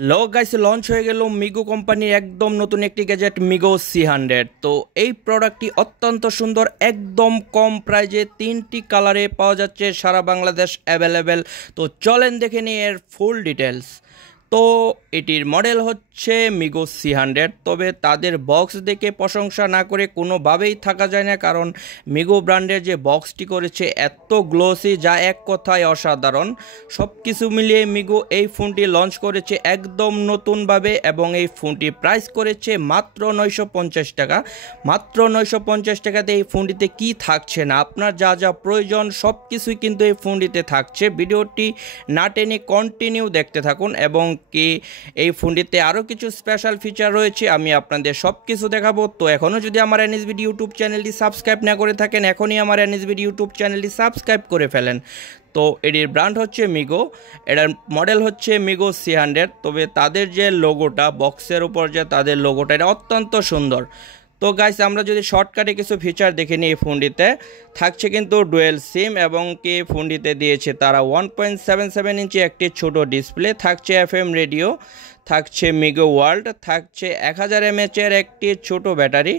লো guys launch হয়ে গেল মিগো কোম্পানির একদম নতুন একটি গ্যাজেট মিগো C100। তো এই প্রোডাক্টটি অত্যন্ত সুন্দর, একদম কম প্রাইজে 3টি কালারে পাওয়া যাচ্ছে, সারা বাংলাদেশ অ্যাভেলেবেল। তো চলেন দেখে নিই এর ফুল ডিটেলস। তো এটির মডেল হচ্ছে মিগো C100, তবে তাদের বক্স দেখে প্রশংসা না করে কোনোভাবেই থাকা যায় না, কারণ মিগো ব্র্যান্ডের যে বক্সটি করেছে এত গ্লোসি, যা এক কথায় অসাধারণ। সব কিছু মিলিয়ে মিগো এই ফোনটি লঞ্চ করেছে একদম নতুনভাবে, এবং এই ফোনটি প্রাইস করেছে মাত্র 950 টাকা। মাত্র 950 টাকাতে এই ফোনটিতে কি থাকছে না, আপনার যা যা প্রয়োজন সব কিছুই কিন্তু এই ফোনটিতে থাকছে। ভিডিওটি না টেনে কন্টিনিউ দেখতে থাকুন, এবং কি এই ফোনটিতে আরও কিছু স্পেশাল ফিচার রয়েছে, আমি আপনাদের সব কিছু দেখাবো। তো এখনও যদি আমার এনএসবিডি ইউটিউব চ্যানেলটি সাবস্ক্রাইব না করে থাকেন, এখনই আমার এনএসবিডি ইউটিউব চ্যানেলটি সাবস্ক্রাইব করে ফেলেন। তো এটির ব্র্যান্ড হচ্ছে মিগো, এটার মডেল হচ্ছে মিগো C100। তবে তাদের যে লোগোটা, বক্সের উপর যে তাদের লোগোটা, এটা অত্যন্ত সুন্দর। তো গাইস, আমরা যদি শর্টকাটে কিছু ফিচার দেখে নিই, এই ফোনটিতে থাকছে কিন্তু ডুয়েল সিম, এবং কি ফোনটিতে দিয়েছে তারা 1.77 ইঞ্চি একটি ছোট ডিসপ্লে, থাকছে FM রেডিও, থাকছে মিগো ওয়ার্ল্ড, থাকছে 1000 mAh একটি ছোট battery,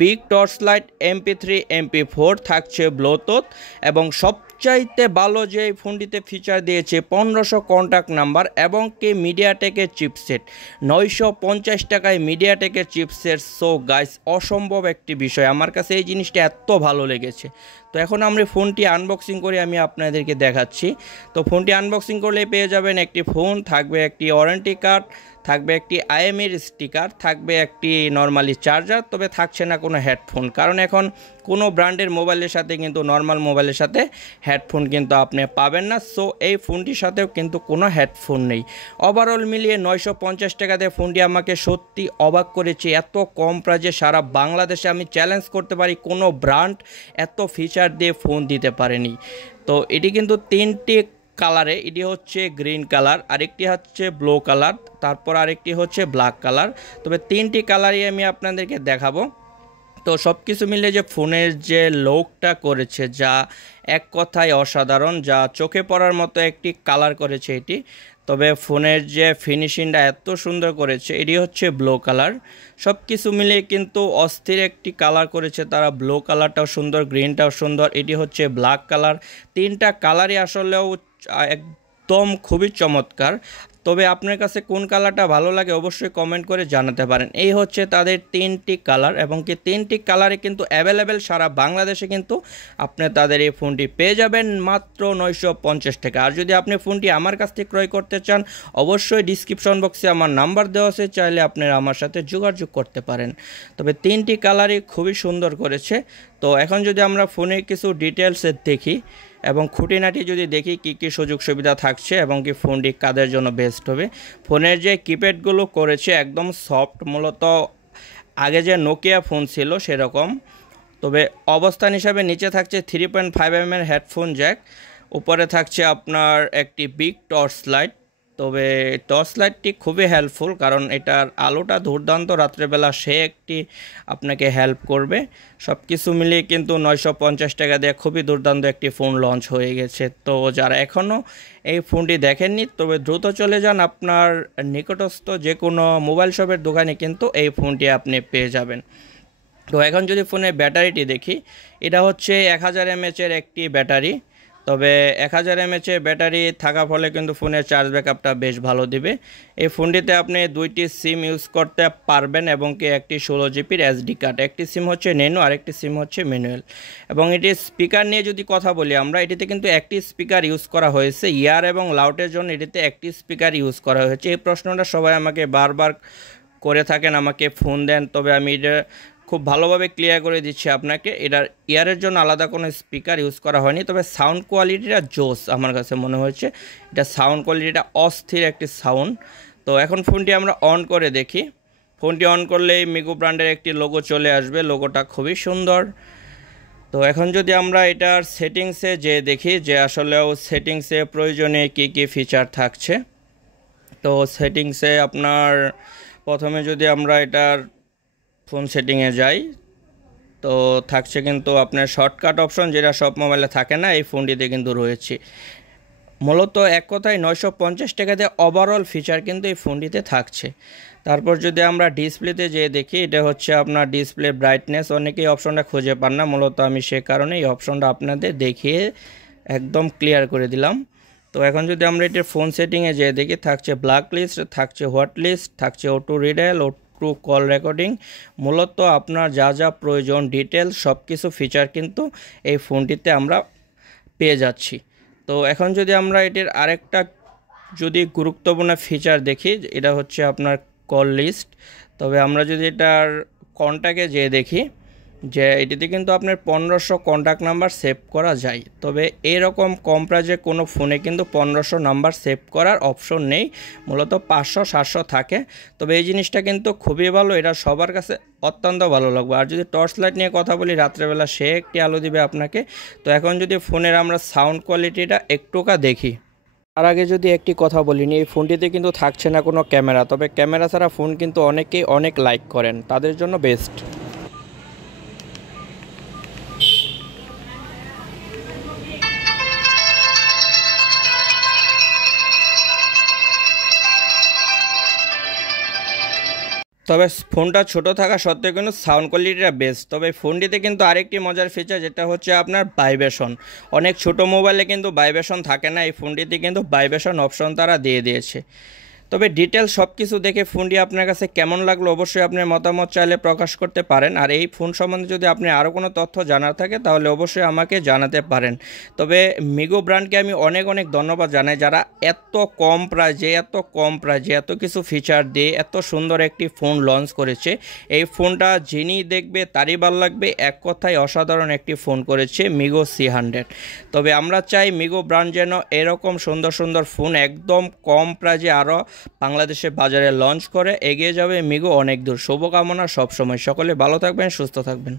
big torch light, MP3 MP4, থাকছে ব্লুটুথ, এবং সবচাইতে ভালো যে এই ফোনটিতে ফিচার দিয়েছে 1500 কন্ট্যাক্ট নাম্বার, এবং কি মিডিয়াটেকের চিপসেট। 950 টাকায় মিডিয়াটেকের চিপসেট। সো গাইস, অসম্ভব একটি বিষয়, আমার কাছে এই জিনিসটা এত ভালো লেগেছে। তো এখন আমরা ফোনটি আনবক্সিং করে আমি আপনাদেরকে দেখাচ্ছি। তো ফোনটি আনবক্সিং করলে পেয়ে যাবেন একটি ফোন, থাকবে একটি ওয়ারেন্টি কার্ড, থাকবে একটি IMEI স্টিকার, থাকবে একটি নর্মালি চার্জার, তবে থাকছে না কোনো হেডফোন, কারণ এখন কোনো ব্র্যান্ডের মোবাইলের সাথে কিন্তু নর্মাল মোবাইলের সাথে হেডফোন কিন্তু আপনি পাবেন না। সো এই ফোনটির সাথেও কিন্তু কোনো হেডফোন নেই। ওভারঅল মিলিয়ে 950 টাকাতে ফোনটি আমাকে সত্যি অবাক করেছে। এত কম প্রাইজে সারা বাংলাদেশে আমি চ্যালেঞ্জ করতে পারি কোনো ব্র্যান্ড এত ফিচার দিয়ে ফোন দিতে পারেনি। তো এটি কিন্তু 3টি কালারে, এটি হচ্ছে গ্রিন কালার, আরেকটি হচ্ছে ব্লু কালার, তারপর আরেকটি হচ্ছে ব্ল্যাক কালার। তবে 3টি কালারই আমি আপনাদেরকে দেখাবো। তো সব কিছু মিলে যে ফোনের যে লুকটা করেছে, যা এক কথায় অসাধারণ, যা চোখে পড়ার মতো একটি কালার করেছে এটি। তবে ফোনের যে ফিনিশিংটা এত সুন্দর করেছে, এটি হচ্ছে ব্লু কালার। সব কিছু মিলিয়ে কিন্তু অস্থির একটি কালার করেছে তারা। ব্লু কালারটাও সুন্দর, গ্রিনটাও সুন্দর, এটি হচ্ছে ব্ল্যাক কালার। 3টা কালারই আসলেও একদম খুবই চমৎকার। তবে আপনার কাছে কোন কালারটা ভালো লাগে অবশ্যই কমেন্ট করে জানাতে পারেন। এই হচ্ছে তাদের 3টি কালার, এবং কি 3টি কালারে কিন্তু অ্যাভেলেবেল সারা বাংলাদেশে কিন্তু আপনি তাদের এই ফোনটি পেয়ে যাবেন মাত্র 950 টাকা। আর যদি আপনি ফোনটি আমার কাছ থেকে ক্রয় করতে চান, অবশ্যই ডিসক্রিপশন বক্সে আমার নাম্বার দেওয়া আছে, চাইলে আপনারা আমার সাথে যোগাযোগ করতে পারেন। তবে 3টি কালারই খুবই সুন্দর করেছে। তো এখন যদি আমরা ফোনের কিছু ডিটেলসে দেখি, এবং খুঁটিনাটি যদি দেখি কি কি সুযোগ সুবিধা থাকছে, এবং কি ফোনটি কাদের জন্য বেস্ট হবে। ফোনের যে কিপ্যাডগুলো করেছে একদম সফট, মূলত আগে যে নোকিয়া ফোন ছিল সেরকম। তবে অবস্থান হিসাবে নিচে থাকছে 3.5 mm হেডফোন জ্যাক, উপরে থাকছে আপনার একটি বিগ টর্চ লাইট। তবে টর্চ লাইটটি খুবই হেল্পফুল, কারণ এটার আলোটা দুর্দান্ত, রাত্রেবেলা সে একটি আপনাকে হেল্প করবে। সব কিছু মিলিয়ে কিন্তু 950 টাকা দিয়ে খুবই দুর্দান্ত একটি ফোন লঞ্চ হয়ে গেছে। তো যারা এখনও এই ফোনটি দেখেননি, তবে দ্রুত চলে যান আপনার নিকটস্থ যে কোনো মোবাইল শপের দোকানে, কিন্তু এই ফোনটি আপনি পেয়ে যাবেন। তো এখন যদি ফোনের ব্যাটারিটি দেখি, এটা হচ্ছে 1000 mAh একটি ব্যাটারি। তবে 1000 mAh ব্যাটারি থাকা ফলে কিন্তু ফোনের চার্জ ব্যাকআপটা বেশ ভালো দিবে। এই ফোনটিতে আপনি 2টি সিম ইউজ করতে পারবেন, এবং কি একটি 16 GB SD কার্ড। একটি সিম হচ্ছে নেনো, আরেকটি সিম হচ্ছে ম্যানুয়াল। এবং এটির স্পিকার নিয়ে যদি কথা বলি আমরা, এটিতে কিন্তু একটি স্পিকার ইউজ করা হয়েছে। ইয়ার এবং লাউডের জন্য এটিতে একটি স্পিকার ইউজ করা হয়েছে। এই প্রশ্নটা সবাই আমাকে বারবার করে থাকেন, আমাকে ফোন দেন, তবে আমি এটা খুব ভালোভাবে ক্লিয়ার করে দিচ্ছি আপনাকে। এটার ইয়ারের জন্য আলাদা কোনো স্পিকার ইউজ করা হয়নি। তবে সাউন্ড কোয়ালিটিটা জোস আমার কাছে মনে হয়েছে, এটা সাউন্ড কোয়ালিটিটা অস্থির একটি সাউন্ড। তো এখন ফোনটি আমরা অন করে দেখি। ফোনটি অন করলেই মিগো ব্র্যান্ডের একটি লোগো চলে আসবে, লোগোটা খুবই সুন্দর। তো এখন যদি আমরা এটার সেটিংসে যে দেখি যে আসলেও সেটিংসে প্রয়োজনে কি কি ফিচার থাকছে। তো সেটিংসে আপনার প্রথমে যদি আমরা এটার ফোন সেটিংয়ে যাই, তো থাকছে কিন্তু আপনার শর্টকাট অপশন, যেটা সব মোবাইলে থাকে না, এই ফোনটিতে কিন্তু রয়েছে। মূলত এক কথায় 950 টাকাতে ওভারঅল ফিচার কিন্তু এই ফোনটিতে থাকছে। তারপর যদি আমরা ডিসপ্লেতে যেয়ে দেখি, এটা হচ্ছে আপনার ডিসপ্লে ব্রাইটনেস। অনেকেই অপশনটা খুঁজে পান না, মূলত আমি সে কারণে এই অপশনটা আপনাদের দেখিয়ে একদম ক্লিয়ার করে দিলাম। তো এখন যদি আমরা এটার ফোন সেটিংয়ে যেয়ে দেখি, থাকছে ব্ল্যাক লিস্ট, থাকছে হোয়াট লিস্ট, থাকছে auto redial, auto call recording. মূলত আপনার যা যা প্রয়োজন ডিটেল সব কিছু ফিচার কিন্তু এই ফোনটিতে আমরা পেয়ে যাচ্ছি। তো এখন যদি আমরা এটির আরেকটা যদি গুরুত্বপূর্ণ ফিচার দেখি, এটা হচ্ছে আপনার কল লিস্ট। তবে আমরা যদি এটার কন্ট্যাক্টে যেয়ে দেখি যে এটিতে কিন্তু আপনার 1500 কন্ট্যাক্ট নাম্বার সেভ করা যায়। তবে এরকম কম প্রাইজে কোনো ফোনে কিন্তু 1500 নাম্বার সেভ করার অপশন নেই, মূলত 500-700 থাকে। তবে এই জিনিসটা কিন্তু খুবই ভালো, এটা সবার কাছে অত্যন্ত ভালো লাগবে। আর যদি টর্চ লাইট নিয়ে কথা বলি, রাত্রেবেলা সে একটি আলো দিবে আপনাকে। তো এখন যদি ফোনের আমরা সাউন্ড কোয়ালিটিটা একটুকা দেখি, তার আগে যদি একটি কথা বলিনি, এই ফোনটিতে কিন্তু থাকছে না কোনো ক্যামেরা। তবে ক্যামেরা ছাড়া ফোন কিন্তু অনেকেই অনেক লাইক করেন, তাদের জন্য বেস্ট। তবে ফোনটা ছোট থাকা সত্ত্বেও কিন্তু সাউন্ড কোয়ালিটিটা বেস্ট। তবে ফোনটিতে কিন্তু আরেকটি মজার ফিচার, যেটা হচ্ছে আপনার ভাইব্রেশন। অনেক ছোট মোবাইলে কিন্তু ভাইব্রেশন থাকে না, এই ফোনটিতে কিন্তু ভাইব্রেশন অপশন তারা দিয়ে দিয়েছে। তবে ডিটেল সব কিছু দেখে ফোনটি আপনার কাছে কেমন লাগলো অবশ্যই আপনার মতামত চাইলে প্রকাশ করতে পারেন। আর এই ফোন সম্বন্ধে যদি আপনি আরও কোনো তথ্য জানার থাকে তাহলে অবশ্যই আমাকে জানাতে পারেন। তবে মিগো ব্র্যান্ডকে আমি অনেক অনেক ধন্যবাদ জানাই, যারা এত কম প্রাইজে এত কিছু ফিচার দিয়ে এত সুন্দর একটি ফোন লঞ্চ করেছে। এই ফোনটা যিনি দেখবে তারই ভালো লাগবে, এক কথায় অসাধারণ একটি ফোন করেছে মিগো C100। তবে আমরা চাই মিগো ব্র্যান্ড যেন এরকম সুন্দর সুন্দর ফোন একদম কম প্রাইজে আরও বাংলাদেশের বাজারে লঞ্চ করে এগিয়ে যাবে মিগো অনেক দূর। শুভকামনা সবসময়, সকলে ভালো থাকবেন, সুস্থ থাকবেন।